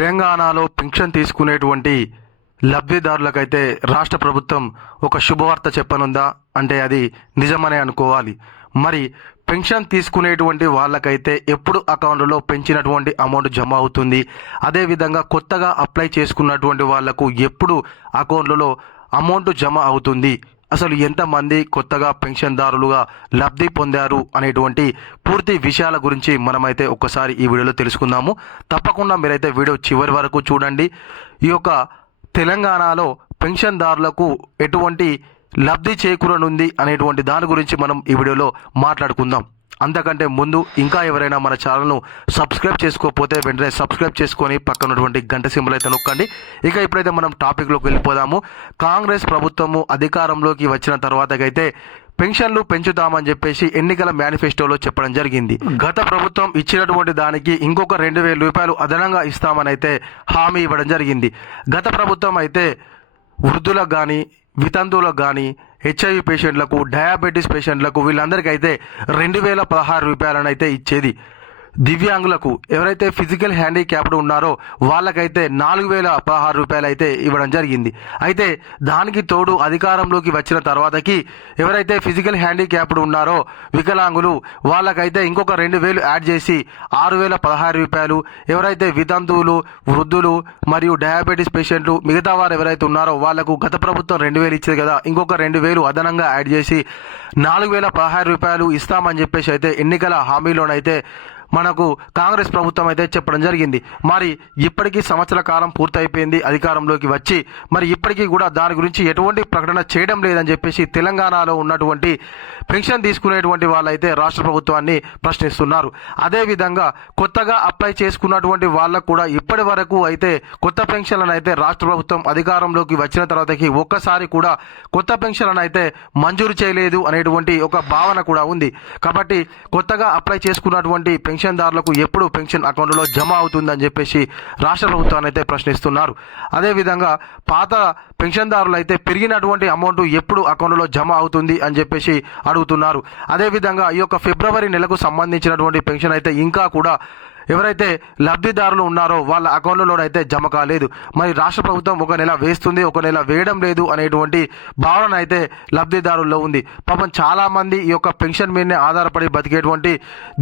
తెలంగాణలో పింఛన్ తీసుకునేటువంటి లబ్ధిదారులకైతే రాష్ట్ర ప్రభుత్వం ఒక శుభవార్త చెప్పనుందా అంటే అది నిజమనే అనుకోవాలి. మరి పెన్షన్ తీసుకునేటువంటి వాళ్ళకైతే ఎప్పుడు అకౌంట్లో పెంచినటువంటి అమౌంట్ జమ అవుతుంది, అదేవిధంగా కొత్తగా అప్లై చేసుకున్నటువంటి వాళ్లకు ఎప్పుడు అకౌంట్లలో అమౌంట్ జమ అవుతుంది, అసలు ఎంతమంది కొత్తగా పెన్షన్దారులుగా లబ్ధి పొందారు అనేటువంటి పూర్తి విషయాల గురించి మనమైతే ఒక్కసారి ఈ వీడియోలో తెలుసుకుందాము. తప్పకుండా మీరైతే వీడియో చివరి వరకు చూడండి. ఈ యొక్క తెలంగాణలో పెన్షన్దారులకు ఎటువంటి లబ్ధి చేకూరనుంది అనేటువంటి దాని గురించి మనం ఈ వీడియోలో మాట్లాడుకుందాం. అంతకంటే ముందు ఇంకా ఎవరైనా మన ఛానల్ను సబ్స్క్రైబ్ చేసుకోకపోతే వెంటనే సబ్స్క్రైబ్ చేసుకొని పక్కనటువంటి గంట సింబల్ అయితే నొక్కండి. ఇక ఇప్పుడైతే మనం టాపిక్లోకి వెళ్ళిపోదాము. కాంగ్రెస్ ప్రభుత్వము అధికారంలోకి వచ్చిన తర్వాతకైతే పెన్షన్లు పెంచుతామని చెప్పేసి ఎన్నికల మేనిఫెస్టోలో చెప్పడం జరిగింది. గత ప్రభుత్వం ఇచ్చినటువంటి దానికి ఇంకొక 2,000 రూపాయలు అదనంగా ఇస్తామని అయితే హామీ ఇవ్వడం జరిగింది. గత ప్రభుత్వం అయితే వృద్ధులకు కానీ, వితంతువులకు కానీ, హెచ్ఐవి పేషెంట్లకు, డయాబెటీస్ పేషెంట్లకు వీళ్ళందరికైతే 2,016 రూపాయలను అయితే ఇచ్చేది. దివ్యాంగులకు ఎవరైతే ఫిజికల్ హ్యాండిక్యాప్డ్ ఉన్నారో వాళ్ళకైతే 4,016 రూపాయలు అయితే ఇవ్వడం జరిగింది. అయితే దానికి తోడు అధికారంలోకి వచ్చిన తర్వాతకి ఎవరైతే ఫిజికల్ హ్యాండిక్యాప్డ్ ఉన్నారో వికలాంగులు వాళ్ళకైతే ఇంకొక 2,000 యాడ్ చేసి 6,016 రూపాయలు, ఎవరైతే వితంతువులు, వృద్ధులు మరియు డయాబెటీస్ పేషెంట్లు మిగతా వారు ఎవరైతే ఉన్నారో వాళ్ళకు గత ప్రభుత్వం 2,000 ఇచ్చేది కదా, ఇంకొక 2,000 అదనంగా యాడ్ చేసి 4,016 రూపాయలు ఇస్తామని చెప్పేసి అయితే ఎన్నికల హామీలోనైతే మనకు కాంగ్రెస్ ప్రభుత్వం అయితే చెప్పడం జరిగింది. మరి ఇప్పటికీ సంవత్సర కాలం పూర్తయిపోయింది అధికారంలోకి వచ్చి, మరి ఇప్పటికీ కూడా దాని గురించి ఎటువంటి ప్రకటన చేయడం లేదని చెప్పేసి తెలంగాణలో ఉన్నటువంటి పెన్షన్ తీసుకునేటువంటి వాళ్ళైతే రాష్ట్ర ప్రభుత్వాన్ని ప్రశ్నిస్తున్నారు. అదేవిధంగా కొత్తగా అప్లై చేసుకున్నటువంటి వాళ్ళకు కూడా ఇప్పటి వరకు అయితే కొత్త పెన్షన్లను అయితే రాష్ట్ర ప్రభుత్వం అధికారంలోకి వచ్చిన తర్వాతకి ఒక్కసారి కూడా కొత్త పెన్షన్లను అయితే మంజూరు చేయలేదు అనేటువంటి ఒక భావన కూడా ఉంది. కాబట్టి కొత్తగా అప్లై చేసుకున్నటువంటి పెన్షన్దారులకు ఎప్పుడు పెన్షన్ అకౌంట్లో జమ అవుతుందని చెప్పేసి రాష్ట్ర ప్రభుత్వాన్ని అయితే ప్రశ్నిస్తున్నారు. అదేవిధంగా పాత పెన్షన్దారులు అయితే పెరిగినటువంటి అమౌంట్ ఎప్పుడు అకౌంట్లో జమ అవుతుంది అని చెప్పేసి అడుగుతున్నారు. అదేవిధంగా ఈ యొక్క ఫిబ్రవరి నెలకు సంబంధించినటువంటి పెన్షన్ అయితే ఇంకా కూడా ఎవరైతే లబ్ధిదారులు ఉన్నారో వాళ్ళ అకౌంట్లలో అయితే జమ కాలేదు. మరి రాష్ట్ర ప్రభుత్వం ఒక నెల వేస్తుంది, ఒక నెల వేయడం లేదు అనేటువంటి భావన అయితే లబ్ధిదారుల్లో ఉంది. పాపం చాలామంది ఈ యొక్క పెన్షన్ మీదనే ఆధారపడి బతికేటువంటి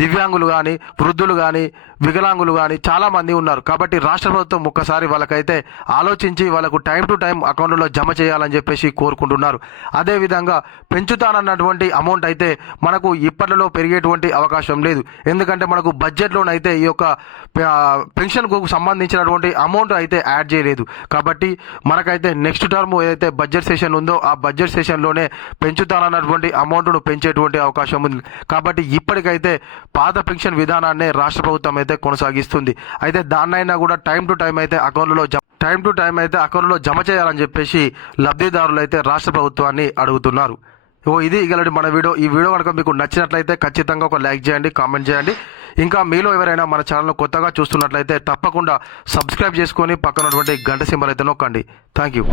దివ్యాంగులు కానీ, వృద్ధులు కానీ, వికలాంగులు కానీ చాలామంది ఉన్నారు. కాబట్టి రాష్ట్ర ప్రభుత్వం ఒక్కసారి వాళ్ళకైతే ఆలోచించి వాళ్ళకు టైం టు టైం అకౌంట్లో జమ చేయాలని చెప్పేసి కోరుకుంటున్నారు. అదేవిధంగా పెంచుతానన్నటువంటి అమౌంట్ అయితే మనకు ఇప్పట్లో పెరిగేటువంటి అవకాశం లేదు. ఎందుకంటే మనకు బడ్జెట్లోనైతే ఈ యొక్క పెన్షన్కు సంబంధించినటువంటి అమౌంట్ అయితే యాడ్ చేయలేదు. కాబట్టి మనకైతే నెక్స్ట్ టర్మ్ ఏదైతే బడ్జెట్ సెషన్ ఉందో ఆ బడ్జెట్ సెషన్లోనే పెంచుతానన్నటువంటి అమౌంట్ను పెంచేటువంటి అవకాశం ఉంది. కాబట్టి ఇప్పటికైతే పాత పెన్షన్ విధానాన్నే రాష్ట్ర ప్రభుత్వం అయితే కొనసాగిస్తుంది. అయితే దాన్నైనా కూడా టైం టు టైం అయితే అకౌంట్లో జమ చేయాలని చెప్పేసి లబ్ధిదారులు అయితే రాష్ట్ర ప్రభుత్వాన్ని అడుగుతున్నారు. ఇది ఇగలటి మన వీడియో. ఈ వీడియో కనుక మీకు నచ్చినట్లయితే ఖచ్చితంగా ఒక లైక్ చేయండి, కామెంట్ చేయండి. ఇంకా మీలో ఎవరైనా మన ఛానల్ కొత్తగా చూస్తున్నట్లయితే తప్పకుండా సబ్స్క్రైబ్ చేసుకొని పక్కనటువంటి గంట సింబల్ అయితే నొక్కండి. Thank you.